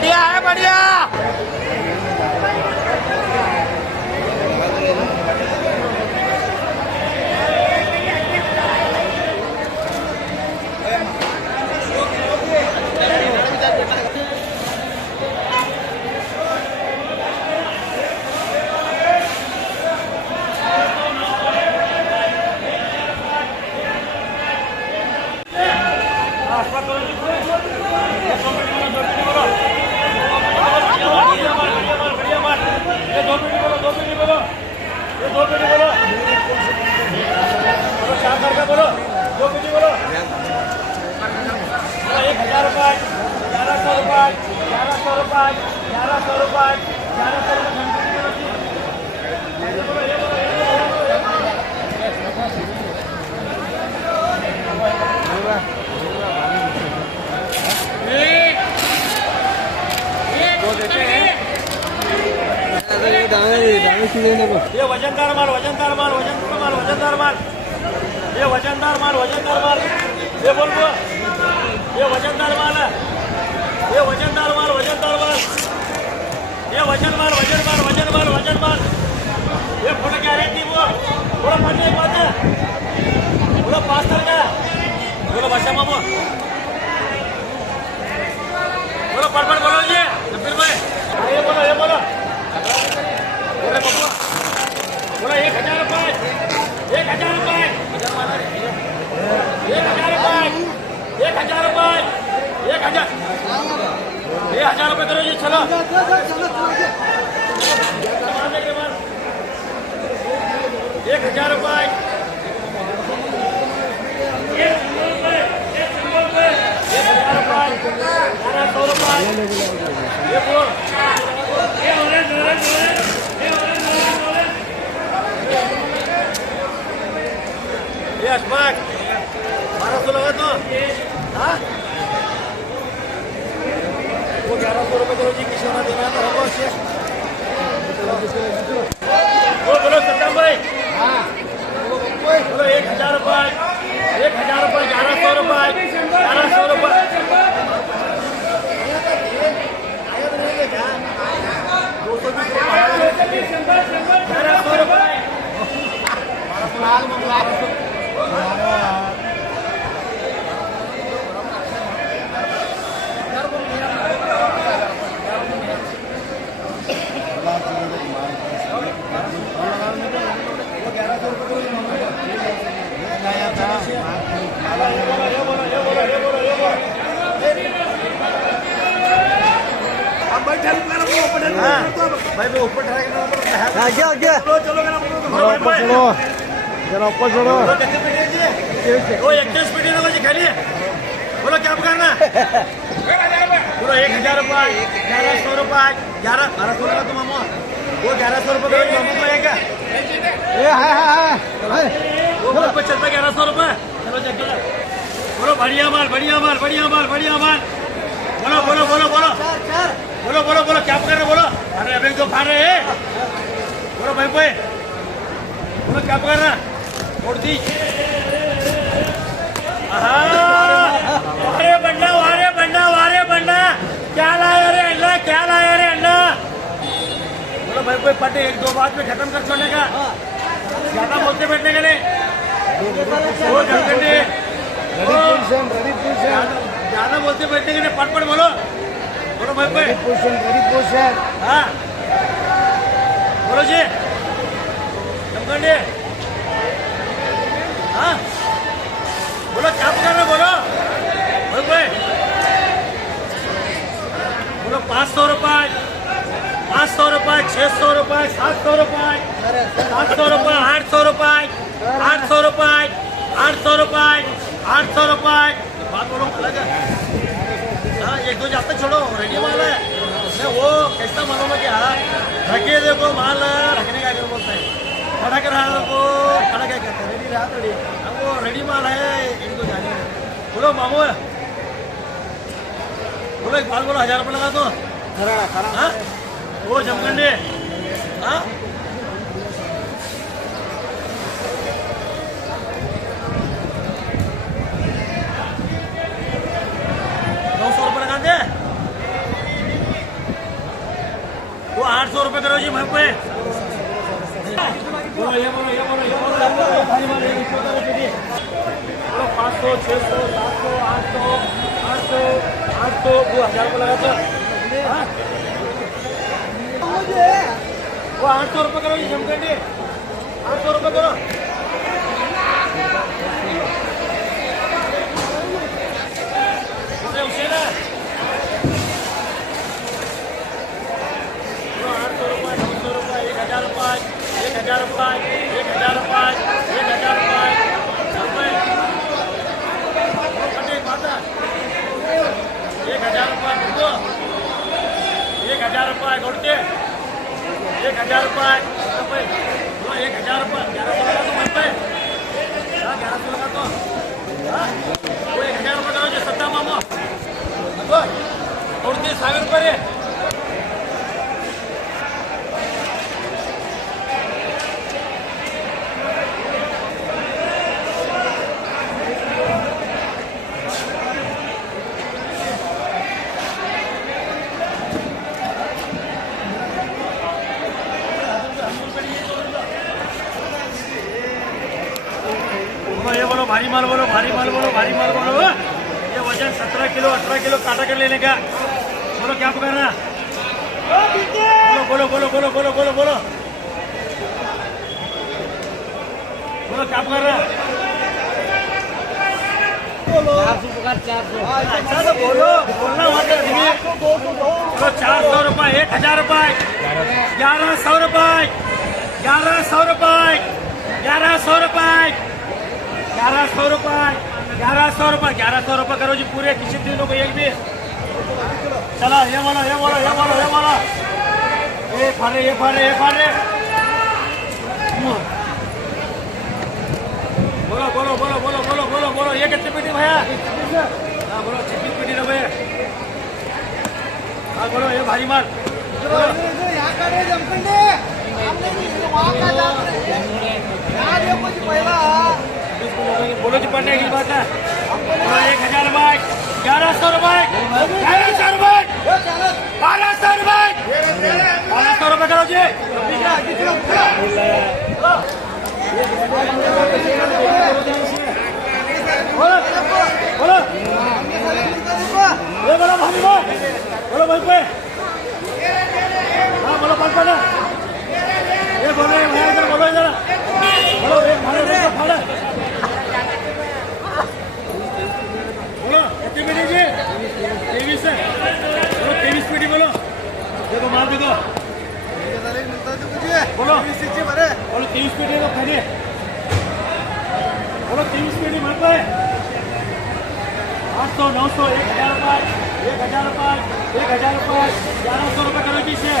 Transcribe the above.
बढ़िया है बढ़िया। बोलो 1000 रुपये 1100 रुपये 1100 रुपये 1100 रुपये 1100 ये वजनदार माल वजनदार माल वजनदार माल वजनदार माल ये वजनदार माल वजनदार माल ये बोल वो ये वजनदार माल है ये वजनदार माल वजनदार माल ये वजन माल वजन माल वजन माल वजन माल ये फोटो क्या रहती वो थोड़ा पढ़ने की बात है थोड़ा पास कर गया बोलो भाषा मामू बोलो पढ़ बोलो ये फिर भाई ये बोलो बोलो 1000 रुपये 1000 रुपये 1000 रुपये 1000 रुपये 1000 रुपये करो जी चलो 1000 रुपये 1100 रुपये ये अशफाक 1200 लगा तो हाँ वो 1100 रुपये करो जी किसी ने देना तो होगा शेष वो बोलो सत्तम भाई हाँ बोलो 1000 रुपये 1000 रुपये 1100 रुपये 1100 रुपये 1100 रुपये भाई वो ऊपर चलो जरा ऊपर चलो वो 21 स्पीड जी खाली बोलो क्या करना बोलो 1000 रुपये 1100 रुपये 1200 लगा तो मामू वो 1100 रुपये मामू को क्या वो चलता 1100 रुपये चलो चलो बोलो बढ़िया माल बढ़िया माल बढ़िया माल बढ़िया माल बोलो बोलो बोलो बोलो बोलो बोलो बोलो क्या कर रहे बोलो अरे अभी जो खा रहे हैं बोलो भाई भाई बोलो क्या कर रहा उड़ती वारे बंडा वारे बंडा वारे बंडा क्या लाया रे अल्लाह क्या लाया रे अल्लाह बोलो भाई कोई पटे 1-2 बात में खत्म कर छोड़ने का ज्यादा बोलते बैठने के लिए वो झलकंडी ज्यादा बोलते बैठने के लिए पट बोलो बोलो भाई भाई हाँ बोलो जी झलकंडी हाँ बोलो क्या कर रहे बोलो भाई बोलो 500 रुपये 500 रुपये 600 रुपये 700 रुपये 700 रुपये 800 रुपये 800 रुपये 800 रुपये 800 रुपये बात बोलो अलग है हाँ 1-2 जाते छोड़ो रेडी माल है वो कैसा मालूम है क्या रखे देखो माल रखने का बोलते हैं खड़ा कर रहा है वो खड़ा क्या कहते हैं रेडी रहा रेडी अब वो रेडी माल है इनको जाने बोलो मामू बोलो एक बाल बोलो 1000 रुपये लगा दो हाँ वो जमगंडे हाँ 900 रुपये लगा दे रुपये करो जी मैं पे बोलो ये बोलो ये बोलो ये बोलो भारी माल ये बोलो 500 600 700 800 800 800 2000 रुपये लगा तो वो 800 रुपये करो जी जमखंडी 800 रुपये करो उसे ना 800 रुपये 900 रुपये 1000 रुपये 1000 रुपये 1000 रुपये 1000 रुपये 1000 रुपये 1000 रुपये घोड़ते 1000 रुपये 1000 रुपये 1100 लगा तो मत पे 1100 लगा तो 1000 रुपये करो जो सत्ता मामो घोड़ते 1000 रुपये रे ये बोलो भारी माल बोलो भारी माल बोलो भारी माल बोलो ये वजन 17 किलो 18 किलो काटा कर लेने का बोलो क्या पकड़ना बोलो बोलो बोलो बोलो बोलो बोलो बोलो क्या पकड़ना 400 बोलो बोलना बोलो 400 रुपये 1000 रुपये 1100 रुपये 1100 रुपये 1100 रुपये 1100 रुपये 1100 रुपये 1100 रुपये करो जी पूरे किसी दिनों को एक भी चला ये बोलो ये बोलो ये बोलो ये बोलो ये फाड़े ये फाड़े ये फाड़े बोलो बोलो बोलो बोलो बोलो बोलो बोलो ये कितनी पीटी भैया हाँ बोलो 26 पीटी ना भैया हाँ बोलो ये भारी माल यहाँ का रे जमखंडी हमने भी वहाँ का जाम यार ये कुछ पहला बोलो जी पढ़ने की बात है 1000 रुपये 1100 रुपये 1100 रुपये 1200 रुपये 1200 रुपये करो जी बोलो बोलो ये बोलो भाभी बोलो भाई पे हाँ बोलो पाँच पाना ये बोलो इधर बोलो इधर बोलो एक फाड़े फाड़े बोलो कितनी पीटी जी 23 है बोलो 23 पीटी बोलो देखो माल देखो बोलो बोलो 23 पीटी तो खाने बोलो 23 पीटी माल पे 800 900 1000 रुपये 1000 रुपये 1000 रुपये 1100 रुपये करो जी से